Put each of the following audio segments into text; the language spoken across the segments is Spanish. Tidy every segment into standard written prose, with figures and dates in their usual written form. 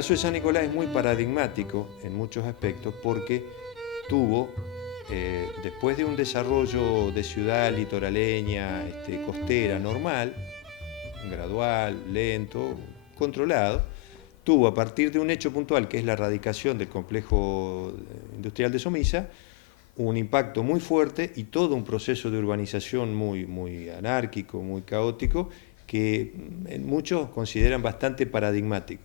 El caso de San Nicolás es muy paradigmático en muchos aspectos porque tuvo, después de un desarrollo de ciudad litoraleña, costera, normal, gradual, lento, controlado, tuvo a partir de un hecho puntual que es la radicación del complejo industrial de Somisa, un impacto muy fuerte y todo un proceso de urbanización muy anárquico, muy caótico, que muchos consideran bastante paradigmático.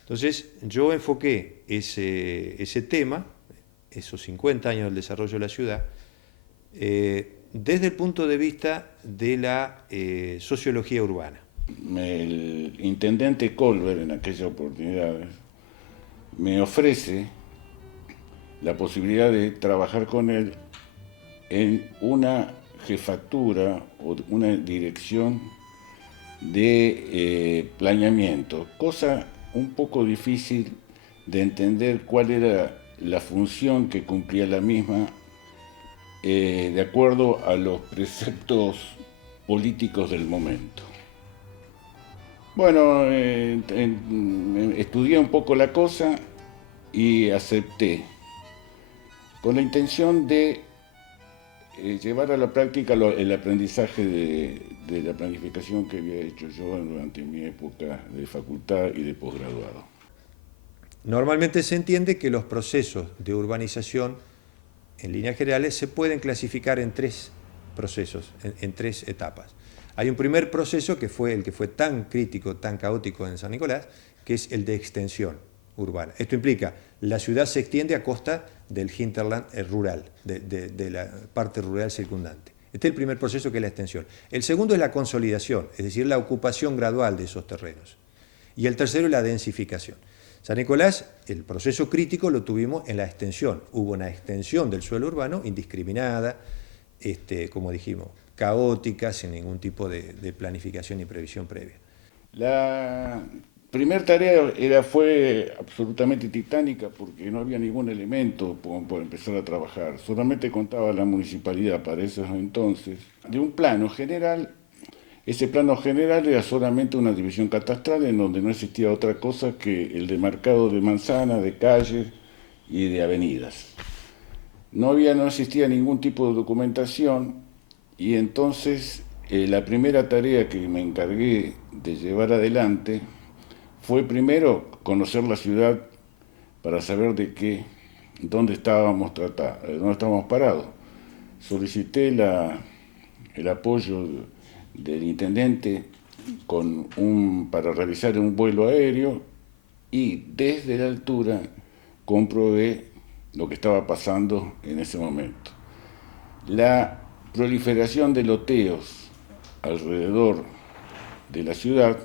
Entonces yo enfoqué ese tema, esos 50 años del desarrollo de la ciudad, desde el punto de vista de la sociología urbana. El intendente Colbert en aquella oportunidad me ofrece la posibilidad de trabajar con él en una jefatura o una dirección de planeamiento, cosa un poco difícil de entender cuál era la función que cumplía la misma de acuerdo a los preceptos políticos del momento. Bueno, estudié un poco la cosa y acepté, con la intención de llevar a la práctica el aprendizaje de la planificación que había hecho yo durante mi época de facultad y de posgraduado. Normalmente se entiende que los procesos de urbanización, en líneas generales, se pueden clasificar en tres procesos, en tres etapas. Hay un primer proceso que fue el que fue tan crítico, tan caótico en San Nicolás, que es el de extensión urbana. Esto implica, la ciudad se extiende a costa del hinterland rural, de la parte rural circundante. Este es el primer proceso, que es la extensión. El segundo es la consolidación, es decir, la ocupación gradual de esos terrenos. Y el tercero es la densificación. San Nicolás, el proceso crítico lo tuvimos en la extensión. Hubo una extensión del suelo urbano indiscriminada, como dijimos, caótica, sin ningún tipo de planificación y previsión previa. La primera tarea fue absolutamente titánica porque no había ningún elemento por empezar a trabajar. Solamente contaba la municipalidad para esos entonces de un plano general. Ese plano general era solamente una división catastral en donde no existía otra cosa que el demarcado de manzanas, de calles y de avenidas. No existía ningún tipo de documentación y entonces la primera tarea que me encargué de llevar adelante fue primero conocer la ciudad para saber dónde estábamos parados. Solicité el apoyo del intendente para realizar un vuelo aéreo y desde la altura comprobé lo que estaba pasando en ese momento. La proliferación de loteos alrededor de la ciudad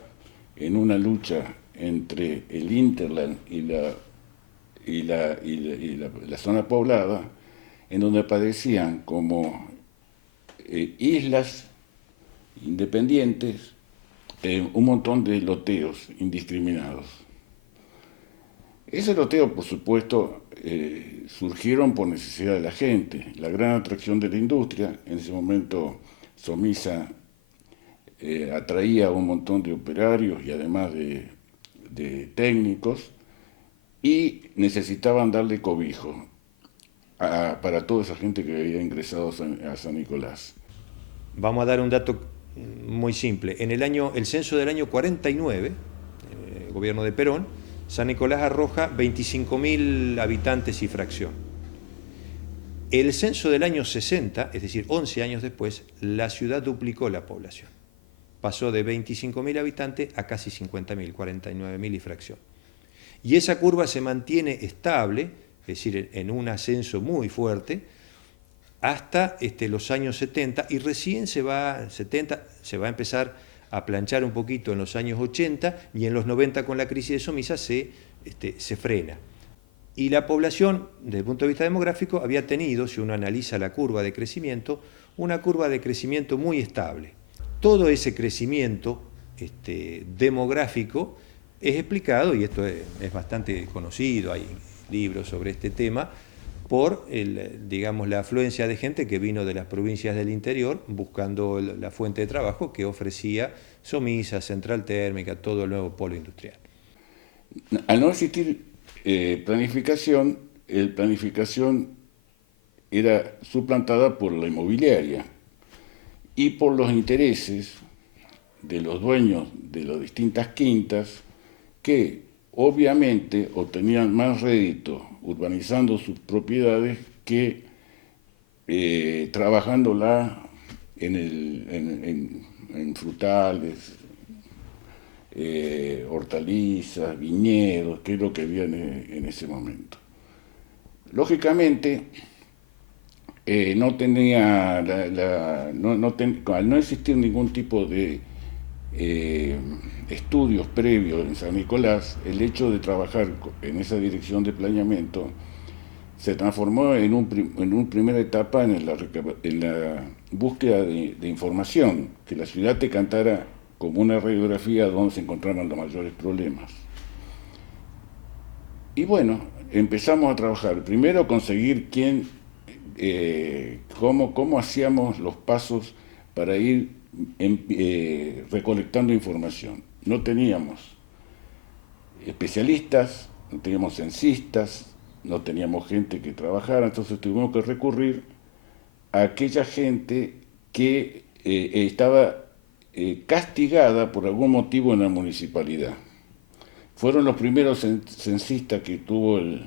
en una lucha entre el hinterland y la zona poblada, en donde aparecían como islas independientes, un montón de loteos indiscriminados. Ese loteo, por supuesto, surgieron por necesidad de la gente, la gran atracción de la industria. En ese momento Somisa atraía a un montón de operarios y además de técnicos, y necesitaban darle cobijo para toda esa gente que había ingresado a San Nicolás. Vamos a dar un dato muy simple. En el censo del año 49, el gobierno de Perón, San Nicolás arroja 25.000 habitantes y fracción. El censo del año 60, es decir, 11 años después, la ciudad duplicó la población. Pasó de 25.000 habitantes a casi 50.000, 49.000 y fracción. Y esa curva se mantiene estable, es decir, en un ascenso muy fuerte, hasta los años 70, y recién se va a empezar a planchar un poquito en los años 80 y en los 90 con la crisis de Somisa se frena. Y la población, desde el punto de vista demográfico, había tenido, si uno analiza la curva de crecimiento, una curva de crecimiento muy estable. Todo ese crecimiento demográfico es explicado, y esto es bastante conocido, hay libros sobre este tema, por digamos, la afluencia de gente que vino de las provincias del interior buscando la fuente de trabajo que ofrecía Somisa, Central Térmica, todo el nuevo polo industrial. Al no existir planificación era suplantada por la inmobiliaria y por los intereses de los dueños de las distintas quintas que obviamente obtenían más rédito urbanizando sus propiedades que trabajándola en frutales, hortalizas, viñedos, que es lo que había en ese momento. Lógicamente, no tenía al no existir ningún tipo de estudios previos en San Nicolás, el hecho de trabajar en esa dirección de planeamiento se transformó en una primera etapa en la búsqueda de información, que la ciudad te cantara como una radiografía donde se encontraban los mayores problemas. Y bueno, empezamos a trabajar. Primero conseguir cómo hacíamos los pasos para ir recolectando información. No teníamos especialistas, no teníamos censistas, no teníamos gente que trabajara, entonces tuvimos que recurrir a aquella gente que estaba castigada por algún motivo en la municipalidad. Fueron los primeros censistas que tuvo el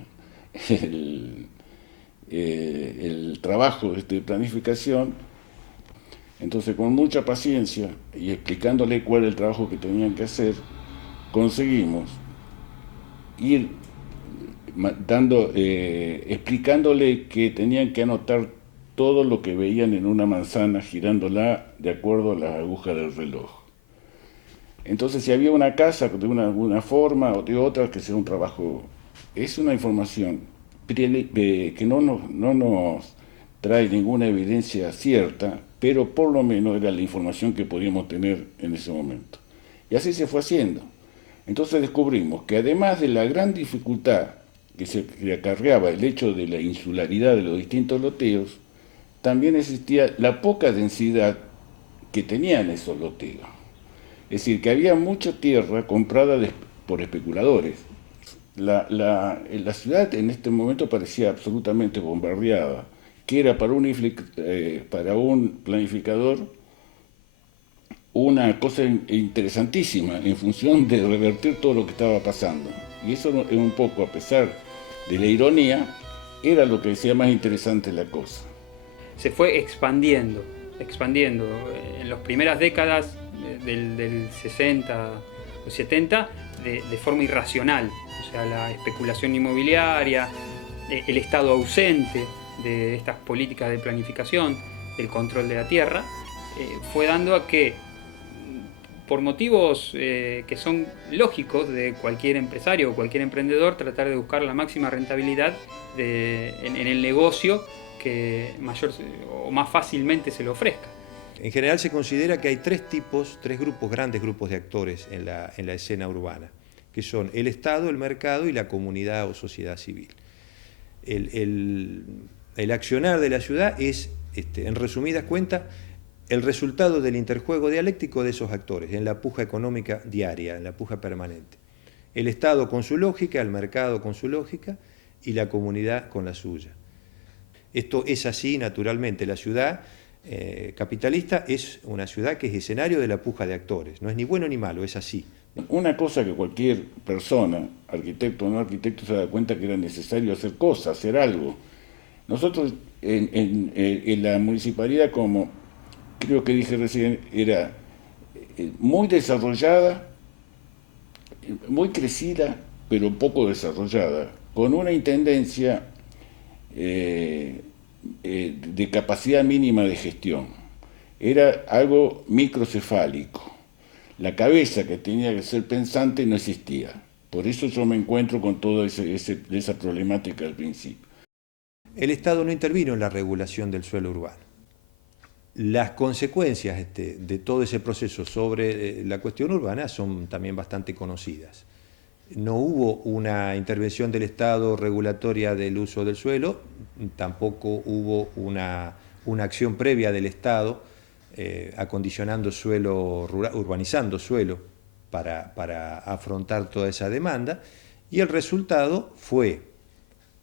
trabajo de planificación. Entonces, con mucha paciencia y explicándole cuál era el trabajo que tenían que hacer, conseguimos ir explicándole que tenían que anotar todo lo que veían en una manzana girándola de acuerdo a las agujas del reloj. Entonces, si había una casa de una forma o de otra, que sea un trabajo, es una información que no nos trae ninguna evidencia cierta, pero por lo menos era la información que podíamos tener en ese momento. Y así se fue haciendo. Entonces descubrimos que además de la gran dificultad que acarreaba el hecho de la insularidad de los distintos loteos, también existía la poca densidad que tenían esos loteos. Es decir, que había mucha tierra comprada por especuladores. La ciudad en este momento parecía absolutamente bombardeada, que era para un planificador una cosa interesantísima en función de revertir todo lo que estaba pasando. Y eso es un poco, a pesar de la ironía, era lo que hacía más interesante la cosa. Se fue expandiendo. En las primeras décadas del 60 o 70 de forma irracional. O sea, la especulación inmobiliaria, el estado ausente de estas políticas de planificación, del control de la tierra, fue dando a que, por motivos que son lógicos de cualquier empresario o cualquier emprendedor, tratar de buscar la máxima rentabilidad en el negocio que mayor o más fácilmente se le ofrezca. En general se considera que hay tres grandes grupos de actores en la escena urbana, que son el Estado, el mercado y la comunidad o sociedad civil. El accionar de la ciudad es, en resumidas cuentas, el resultado del interjuego dialéctico de esos actores, en la puja económica diaria, en la puja permanente. El Estado con su lógica, el mercado con su lógica y la comunidad con la suya. Esto es así naturalmente. La ciudad capitalista es una ciudad que es escenario de la puja de actores. No es ni bueno ni malo, es así. Una cosa que cualquier persona, arquitecto o no arquitecto, se da cuenta que era necesario hacer cosas, hacer algo. Nosotros en la municipalidad, como creo que dije recién, era muy desarrollada, muy crecida, pero poco desarrollada, con una intendencia de capacidad mínima de gestión. Era algo microcefálico. la cabeza que tenía que ser pensante no existía. Por eso yo me encuentro con toda esa problemática al principio. El Estado no intervino en la regulación del suelo urbano. Las consecuencias de todo ese proceso sobre la cuestión urbana son también bastante conocidas. No hubo una intervención del Estado regulatoria del uso del suelo, tampoco hubo una acción previa del Estado acondicionando suelo, urbanizando suelo para afrontar toda esa demanda, y el resultado fue,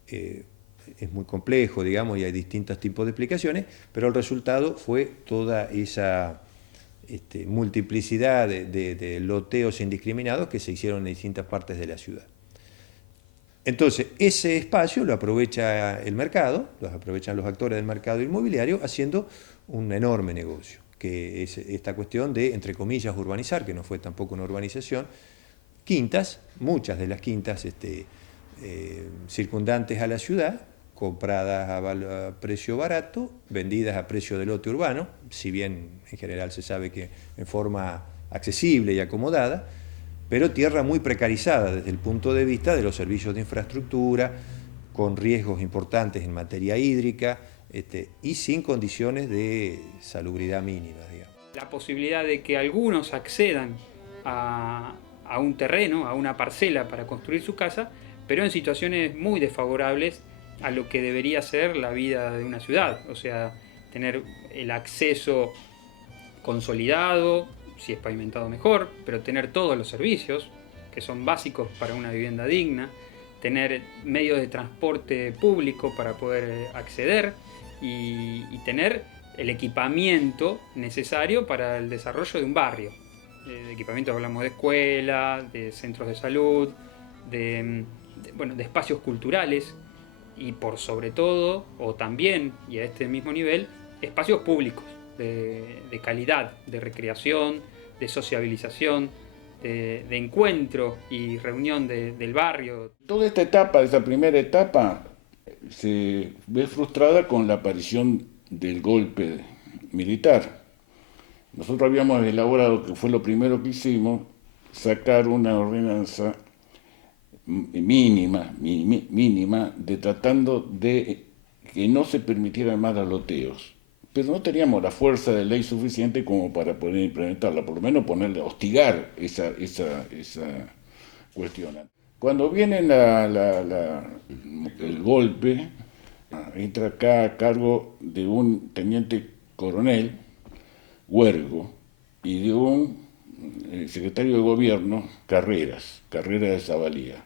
es muy complejo, digamos, y hay distintos tipos de explicaciones, pero el resultado fue toda esa multiplicidad de loteos indiscriminados que se hicieron en distintas partes de la ciudad. Entonces, ese espacio lo aprovecha el mercado, lo aprovechan los actores del mercado inmobiliario haciendo un enorme negocio, que es esta cuestión de, entre comillas, urbanizar, que no fue tampoco una urbanización, quintas, muchas de las quintas circundantes a la ciudad, compradas a precio barato, vendidas a precio de lote urbano, si bien en general se sabe que en forma accesible y acomodada, pero tierra muy precarizada desde el punto de vista de los servicios de infraestructura, con riesgos importantes en materia hídrica y sin condiciones de salubridad mínimas, digamos. La posibilidad de que algunos accedan a un terreno, a una parcela para construir su casa, pero en situaciones muy desfavorables a lo que debería ser la vida de una ciudad, o sea, tener el acceso consolidado, si es pavimentado mejor, pero tener todos los servicios que son básicos para una vivienda digna, tener medios de transporte público para poder acceder y tener el equipamiento necesario para el desarrollo de un barrio. De equipamiento hablamos de escuelas, de centros de salud, de espacios culturales, y por sobre todo, o también, y a este mismo nivel, espacios públicos de calidad, de recreación, de sociabilización, de encuentro y reunión del barrio. Toda esta etapa, esta primera etapa, se ve frustrada con la aparición del golpe militar. Nosotros habíamos elaborado, que fue lo primero que hicimos, sacar una ordenanza mínima, tratando de que no se permitieran más los loteos. Pero no teníamos la fuerza de ley suficiente como para poder implementarla, por lo menos hostigar esa cuestión. Cuando viene el golpe, entra acá a cargo de un teniente coronel, Huergo, y de un secretario de gobierno, Carreras de Zavalía.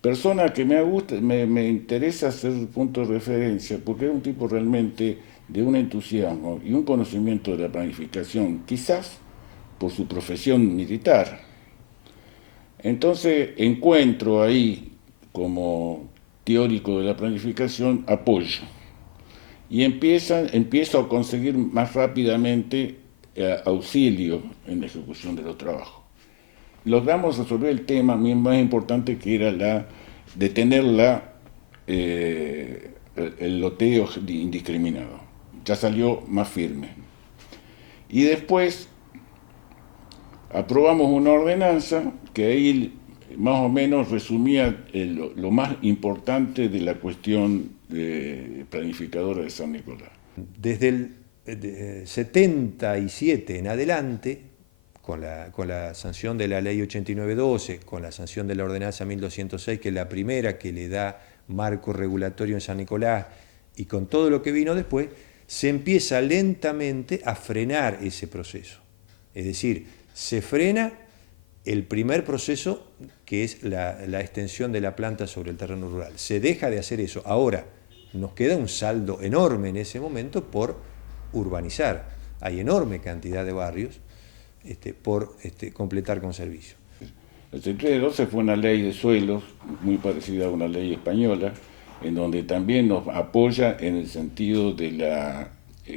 Persona que me interesa ser punto de referencia, porque era un tipo realmente de un entusiasmo y un conocimiento de la planificación, quizás por su profesión militar. Entonces encuentro ahí, como teórico de la planificación, apoyo. Y empiezo a conseguir más rápidamente auxilio en la ejecución de los trabajos. Logramos resolver el tema más importante, que era detener el loteo indiscriminado. Ya salió más firme. Y después aprobamos una ordenanza que ahí más o menos resumía lo más importante de la cuestión planificadora de San Nicolás. Desde el 77 en adelante, con la sanción de la ley 8912, con la sanción de la ordenanza 1206, que es la primera que le da marco regulatorio en San Nicolás, y con todo lo que vino después, se empieza lentamente a frenar ese proceso. Es decir, se frena el primer proceso, que es la extensión de la planta sobre el terreno rural. Se deja de hacer eso. Ahora, nos queda un saldo enorme en ese momento por urbanizar. Hay enorme cantidad de barrios por completar con servicio. El 7312 fue una ley de suelos muy parecida a una ley española, en donde también nos apoya en el sentido de la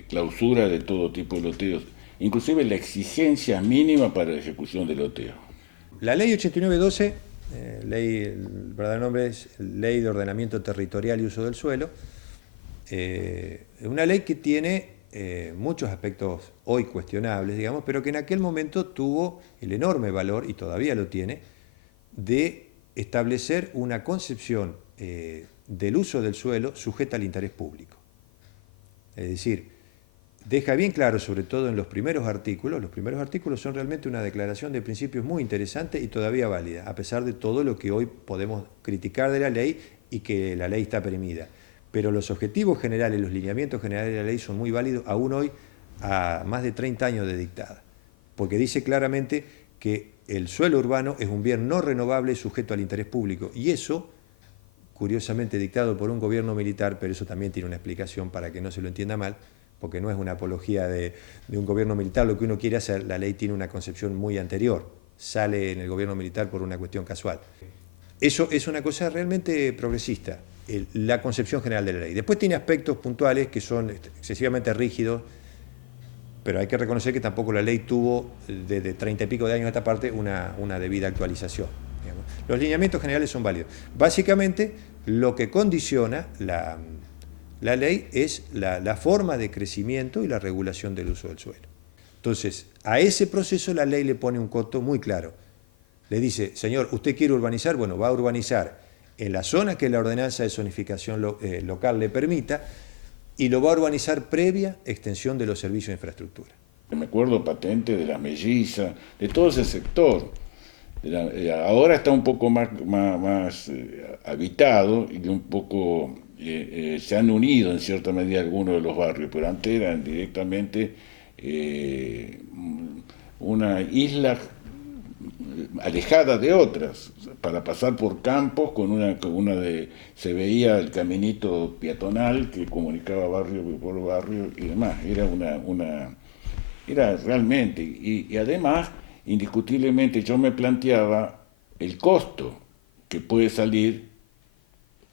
clausura de todo tipo de loteos, inclusive la exigencia mínima para la ejecución del loteo. La ley 8912, el verdadero nombre es Ley de Ordenamiento Territorial y Uso del Suelo, es una ley que tiene muchos aspectos hoy cuestionables, digamos, pero que en aquel momento tuvo el enorme valor, y todavía lo tiene, de establecer una concepción del uso del suelo sujeta al interés público. Es decir, deja bien claro, sobre todo en los primeros artículos son realmente una declaración de principios muy interesante y todavía válida, a pesar de todo lo que hoy podemos criticar de la ley y que la ley está perimida. Pero los objetivos generales, los lineamientos generales de la ley son muy válidos aún hoy, a más de 30 años de dictada, porque dice claramente que el suelo urbano es un bien no renovable sujeto al interés público, y eso, curiosamente dictado por un gobierno militar, pero eso también tiene una explicación para que no se lo entienda mal, porque no es una apología de un gobierno militar lo que uno quiere hacer, la ley tiene una concepción muy anterior, sale en el gobierno militar por una cuestión casual. Eso es una cosa realmente progresista, la concepción general de la ley. Después tiene aspectos puntuales que son excesivamente rígidos, pero hay que reconocer que tampoco la ley tuvo, desde 30 y pico de años a esta parte, una debida actualización, digamos. Los lineamientos generales son válidos. Básicamente, lo que condiciona la ley es la forma de crecimiento y la regulación del uso del suelo. Entonces, a ese proceso la ley le pone un coto muy claro. Le dice, señor, ¿usted quiere urbanizar? Bueno, va a urbanizar en la zona que la ordenanza de zonificación local le permita, y lo va a urbanizar previa extensión de los servicios de infraestructura. Me acuerdo patente de la Melliza, de todo ese sector. Ahora está un poco más habitado y un poco se han unido en cierta medida algunos de los barrios, pero antes eran directamente una isla alejada de otras, para pasar por campos se veía el caminito peatonal que comunicaba barrio por barrio y demás. Era realmente, y además, indiscutiblemente, yo me planteaba el costo que puede salir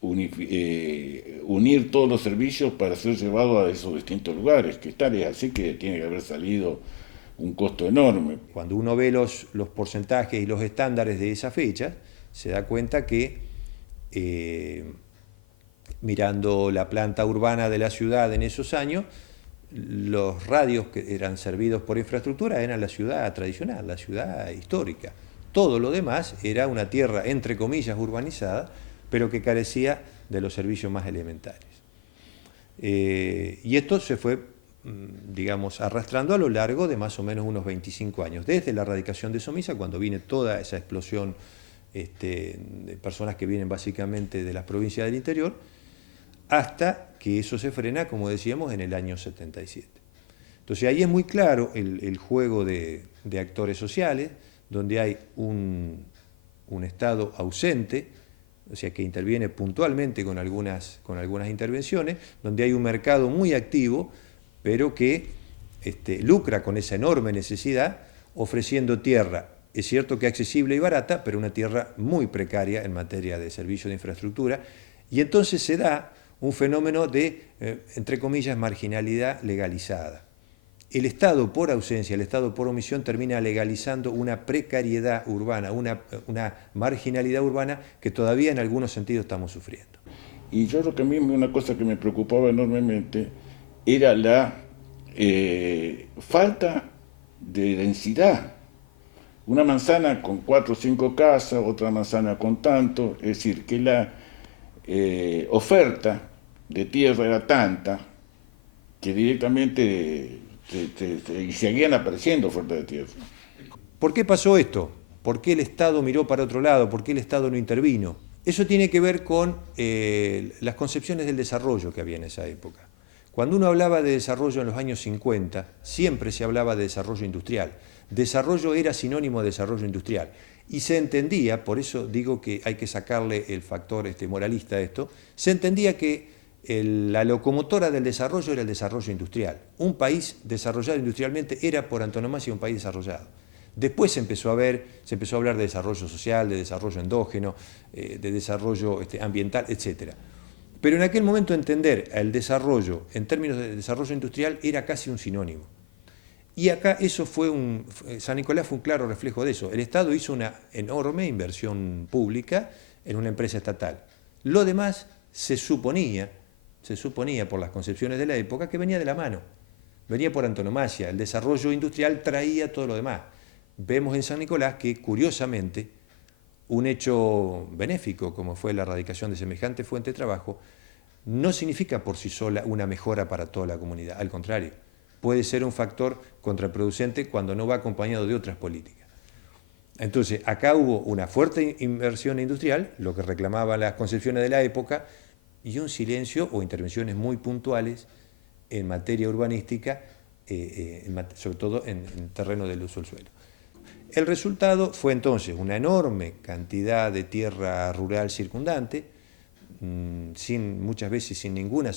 unir todos los servicios para ser llevado a esos distintos lugares, que tal es así que tiene que haber salido un costo enorme. Cuando uno ve los porcentajes y los estándares de esa fecha, se da cuenta que mirando la planta urbana de la ciudad en esos años, los radios que eran servidos por infraestructura eran la ciudad tradicional, la ciudad histórica. Todo lo demás era una tierra, entre comillas, urbanizada, pero que carecía de los servicios más elementarios. Y esto se fue, digamos, arrastrando a lo largo de más o menos unos 25 años, desde la erradicación de Somisa, cuando viene toda esa explosión de personas que vienen básicamente de las provincias del interior, hasta que eso se frena, como decíamos, en el año 77. Entonces ahí es muy claro el juego de actores sociales, donde hay un Estado ausente, o sea, que interviene puntualmente con algunas intervenciones, donde hay un mercado muy activo, pero que lucra con esa enorme necesidad, ofreciendo tierra, es cierto que accesible y barata, pero una tierra muy precaria en materia de servicios de infraestructura, y entonces se da un fenómeno de, entre comillas, marginalidad legalizada. El Estado por ausencia, el Estado por omisión termina legalizando una precariedad urbana, una marginalidad urbana que todavía en algunos sentidos estamos sufriendo. Y yo creo que a mí una cosa que me preocupaba enormemente era la falta de densidad. Una manzana con 4 o 5 casas, otra manzana con tanto, es decir, que la oferta de tierra era tanta que directamente y seguían apareciendo ofertas de tierra. ¿Por qué pasó esto? ¿Por qué el Estado miró para otro lado? ¿Por qué el Estado no intervino? Eso tiene que ver con las concepciones del desarrollo que había en esa época. Cuando uno hablaba de desarrollo en los años 50, siempre se hablaba de desarrollo industrial. Desarrollo era sinónimo de desarrollo industrial. Y se entendía, por eso digo que hay que sacarle el factor moralista a esto, se entendía que la locomotora del desarrollo era el desarrollo industrial. Un país desarrollado industrialmente era por antonomasia un país desarrollado. Después se empezó a hablar de desarrollo social, de desarrollo endógeno, de desarrollo ambiental, etc. Pero en aquel momento entender el desarrollo en términos de desarrollo industrial era casi un sinónimo. Y acá San Nicolás fue un claro reflejo de eso. El Estado hizo una enorme inversión pública en una empresa estatal. Lo demás se suponía por las concepciones de la época que venía de la mano. venía por antonomasia. El desarrollo industrial traía todo lo demás. Vemos en San Nicolás que, curiosamente, un hecho benéfico, como fue la erradicación de semejante fuente de trabajo, no significa por sí sola una mejora para toda la comunidad. Al contrario, puede ser un factor contraproducente cuando no va acompañado de otras políticas. Entonces, acá hubo una fuerte inversión industrial, lo que reclamaban las concepciones de la época, y un silencio o intervenciones muy puntuales en materia urbanística, sobre todo en terreno del uso del suelo. El resultado fue entonces una enorme cantidad de tierra rural circundante, muchas veces sin ninguna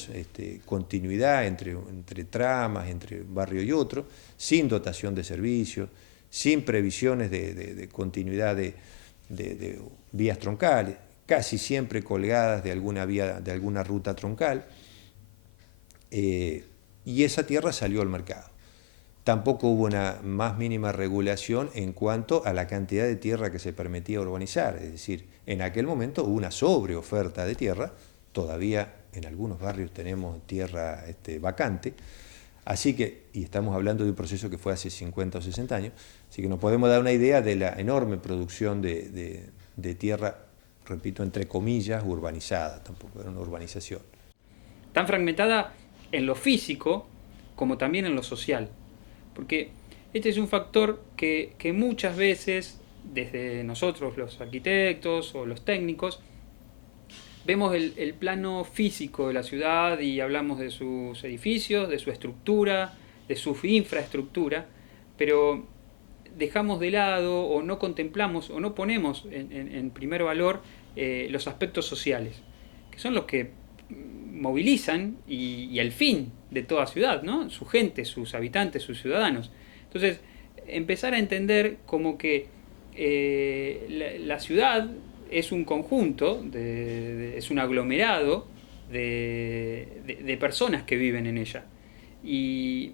continuidad entre tramas, entre barrio y otro, sin dotación de servicios, sin previsiones de continuidad de vías troncales, casi siempre colgadas de alguna vía, de alguna ruta troncal, y esa tierra salió al mercado. Tampoco hubo una más mínima regulación en cuanto a la cantidad de tierra que se permitía urbanizar, es decir, en aquel momento hubo una sobreoferta de tierra, todavía en algunos barrios tenemos tierra vacante, así que, y estamos hablando de un proceso que fue hace 50 o 60 años, así que nos podemos dar una idea de la enorme producción de tierra, repito, entre comillas, urbanizada, tampoco era una urbanización. Tan fragmentada en lo físico como también en lo social, porque este es un factor que muchas veces, desde nosotros los arquitectos o los técnicos, vemos el plano físico de la ciudad y hablamos de sus edificios, de su estructura, de su infraestructura, pero dejamos de lado o no contemplamos o no ponemos en primer valor los aspectos sociales, que son los que movilizan y el fin de toda ciudad, ¿no? Su gente, sus habitantes, sus ciudadanos. Entonces, empezar a entender como que la ciudad es un conjunto, es un aglomerado de personas que viven en ella. Y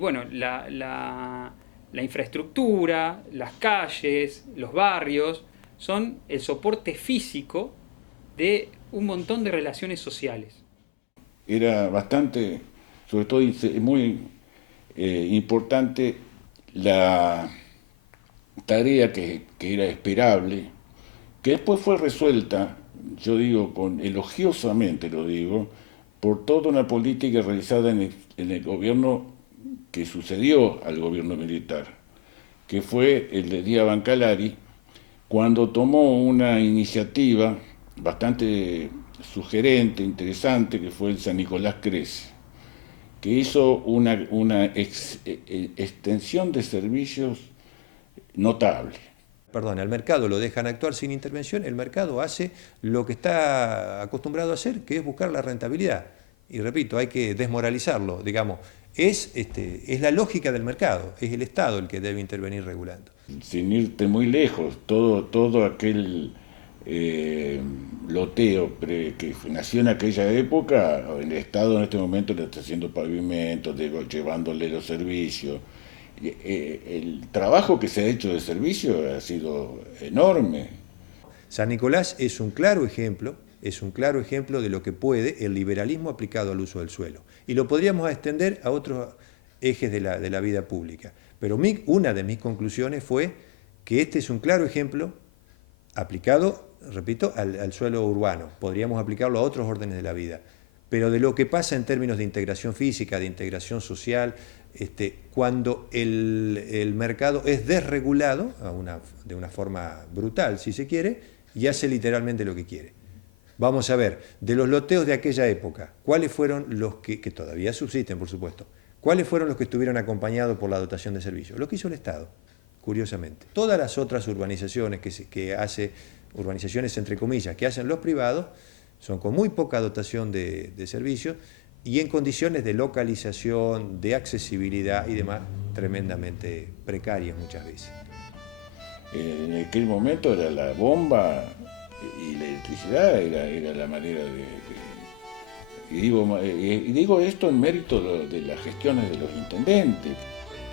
bueno, la infraestructura, las calles, los barrios, son el soporte físico de un montón de relaciones sociales. Era bastante, sobre todo muy importante la tarea que era esperable, que después fue resuelta, yo digo, elogiosamente lo digo, por toda una política realizada en el gobierno que sucedió al gobierno militar, que fue el de Díaz Bancalari, cuando tomó una iniciativa bastante sugerente, interesante, que fue el San Nicolás Crece, que hizo una extensión de servicios notable. Perdón, al mercado lo dejan actuar sin intervención, el mercado hace lo que está acostumbrado a hacer, que es buscar la rentabilidad. Y repito, hay que desmoralizarlo, digamos. Es la lógica del mercado, es el Estado el que debe intervenir regulando. Sin irte muy lejos, todo aquel loteo que nació en aquella época, el Estado en este momento le está haciendo pavimentos, llevándole los servicios. El trabajo que se ha hecho de servicio ha sido enorme. San Nicolás es un claro ejemplo de lo que puede el liberalismo aplicado al uso del suelo. Y lo podríamos extender a otros ejes de la vida pública. Pero una de mis conclusiones fue que este es un claro ejemplo aplicado, repito, al suelo urbano. Podríamos aplicarlo a otros órdenes de la vida. Pero de lo que pasa en términos de integración física, de integración social, cuando el mercado es desregulado, de una forma brutal, si se quiere, y hace literalmente lo que quiere. Vamos a ver, de los loteos de aquella época, ¿cuáles fueron los que todavía subsisten, por supuesto? ¿Cuáles fueron los que estuvieron acompañados por la dotación de servicios? Lo que hizo el Estado, curiosamente. Todas las otras urbanizaciones urbanizaciones entre comillas, que hacen los privados, son con muy poca dotación de servicios y en condiciones de localización, de accesibilidad y demás tremendamente precarias muchas veces. En aquel momento era la bomba y la electricidad era la manera y digo esto en mérito de las gestiones de los intendentes.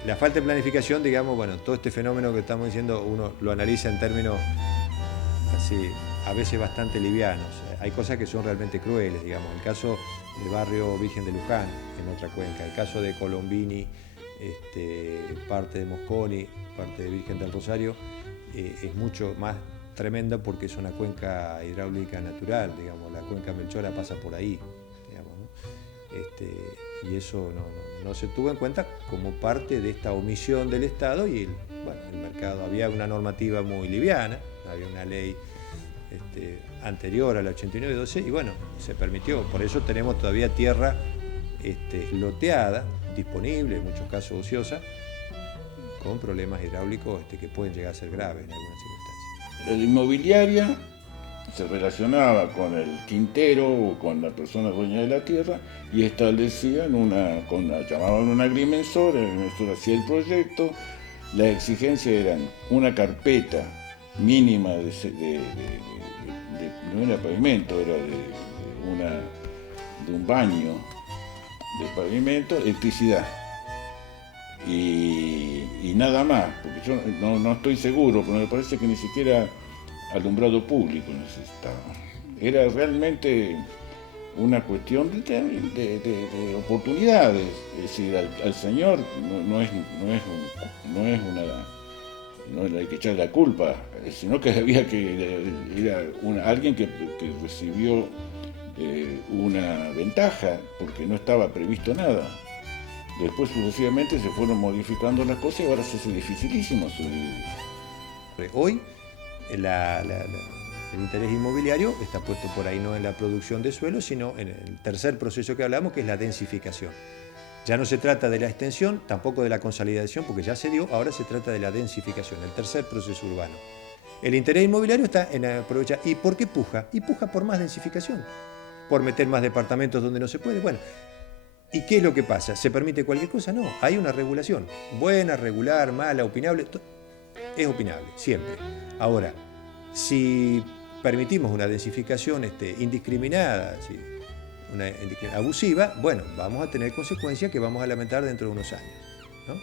La falta de planificación, digamos, bueno, todo este fenómeno que estamos diciendo, uno lo analiza en términos así, a veces bastante livianos. Hay cosas que son realmente crueles, digamos. El caso barrio Virgen de Luján, en otra cuenca. El caso de Colombini, parte de Mosconi, parte de Virgen del Rosario, es mucho más tremenda porque es una cuenca hidráulica natural, digamos, la cuenca Melchora pasa por ahí, digamos, ¿no? Y eso no se tuvo en cuenta como parte de esta omisión del Estado y el mercado. Había una normativa muy liviana, había una ley anterior a la 89-12 y bueno, se permitió. Por eso tenemos todavía tierra loteada, disponible, en muchos casos ociosa, con problemas hidráulicos que pueden llegar a ser graves en algunas circunstancias. La inmobiliaria se relacionaba con el quintero o con la persona dueña de la tierra y establecían llamaban un agrimensor, el agrimensor hacía el proyecto, las exigencias eran una carpeta mínima no era pavimento, era de un baño de pavimento, electricidad. Y nada más, porque yo no estoy seguro, pero me parece que ni siquiera alumbrado público necesitaba. Era realmente una cuestión de oportunidades. Es decir, al señor no hay que echarle la culpa, sino que era alguien que recibió una ventaja porque no estaba previsto nada. Después sucesivamente se fueron modificando las cosas y ahora se hace dificilísimo sobrevivir. Hoy el interés inmobiliario está puesto por ahí no en la producción de suelo, sino en el tercer proceso que hablamos, que es la densificación. Ya no se trata de la extensión, tampoco de la consolidación, porque ya se dio, ahora se trata de la densificación, el tercer proceso urbano. El interés inmobiliario está en aprovechar. ¿Y por qué puja? Y puja por más densificación, por meter más departamentos donde no se puede. Bueno, ¿y qué es lo que pasa? ¿Se permite cualquier cosa? No, hay una regulación. Buena, regular, mala, opinable. Es opinable, siempre. Ahora, si permitimos una densificación indiscriminada, abusiva, bueno, vamos a tener consecuencias que vamos a lamentar dentro de unos años, ¿no?